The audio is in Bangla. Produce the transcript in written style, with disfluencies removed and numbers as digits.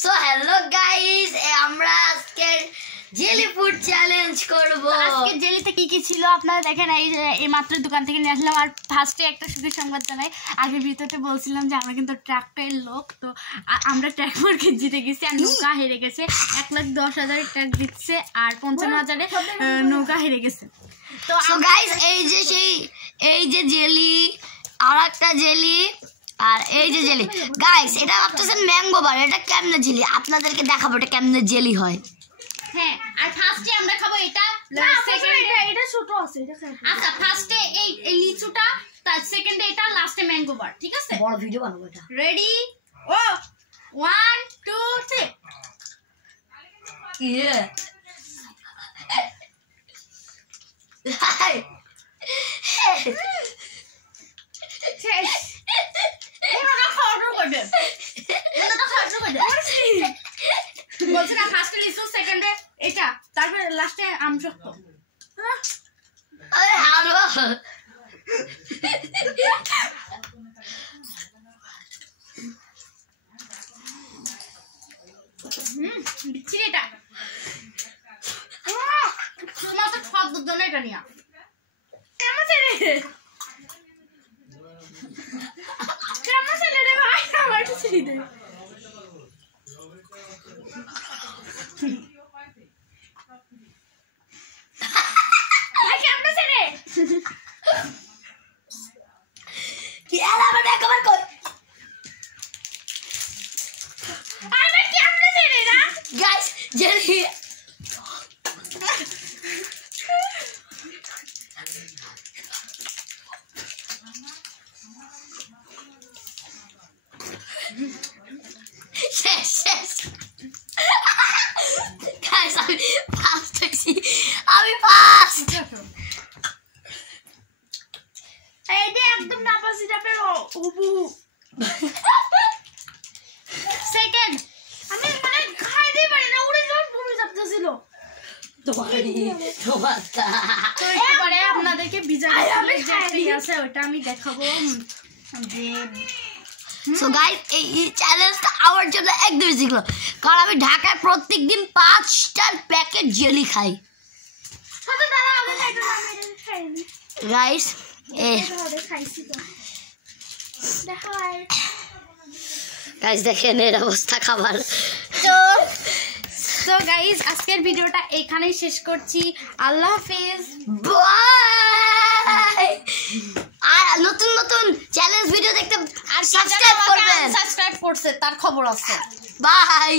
সো হ্যালো গাইস, আমরা আজকে জেলি ফুড চ্যালেঞ্জ করব। আজকে জেলিতে কি কি ছিল আপনারা দেখেন। এই মাত্র দোকান থেকে নিয়ে আসলাম। আর ফার্স্টে একটা সুখের সংবাদ জানাই, আগের ভিডিওতে বলছিলাম যে আমরা কিন্তু ট্র্যাকের লোক, তো আমরা ট্র্যাক মার্কেট জিতে গেছি আর নৌকা হেরে গেছে। 1,10,000 ট্র্যাক দিচ্ছে আর 55,000 নৌকা হেরে গেছে। তো গাইস এই যে জেলি আর একটা জেলি আর এই যে জেলি গাইস, এটা ভাবতেছেন ম্যাঙ্গো বার, এটা কেমনে জেলি আপনাদেরকে দেখাবো এটা কেমনে জেলি হয়। হ্যাঁ, আর ফার্স্টে আমরা খাবো এটা, সেকেন্ডে এটা ছোট আছে এটা খাবো। আচ্ছা, ফার্স্টে এই লিচুটা, তার সেকেন্ডে এটা, লাস্টে ম্যাঙ্গো বার, ঠিক আছে? বড় ভিডিও বানাবো এটা। রেডি? ও 1 2 3 ইয়ে বলছি না, ফার্স্টে লিচু, সেকেন্ডে এটা, তারপরে লাস্টে আম শক্ত। আরে হারো বিচ্ছিরি এটা। তোমার তো সব দুধ না এটা নিয়া কেমন ছেলে রে ভাই, আমার একটু ছিড়ি দে। ভাই কেমন ছেলে কি আলা মানে কবার কই আরে কেমন ছেলে না গাইস জেলি শেষ গাইস, আমি ফার্স্ট হইছি, আমি ফার্স্ট। এইটা একদম নাপাসি টাপের উবু। সেকেন্ড আমি মানে খাইতেই পারি না, উড়ে যাওয়ার ভূমি চাপতেছিল। তোমারটা তো এবারে আপনাদেরকে বিজয় আছে ওটা আমি দেখাবো যে সো গাইস, এই চ্যালেঞ্জটা আমার জন্য একদম ইজি ছিল, কারণ আমি ঢাকায় প্রত্যেকদিন 5টা প্যাকেট জেলি খাই। গাইস দেখেন এর অবস্থা খাবার। তো গাইস, আজকের ভিডিওটা এখানেই শেষ করছি। আল্লাহ হাফেজ, বাই। আর নতুন নতুন চ্যালেঞ্জ ভিডিও দেখতে আর সাবস্ক্রাইব করবেন। সাবস্ক্রাইব করছে তার খবর আছে। বাই।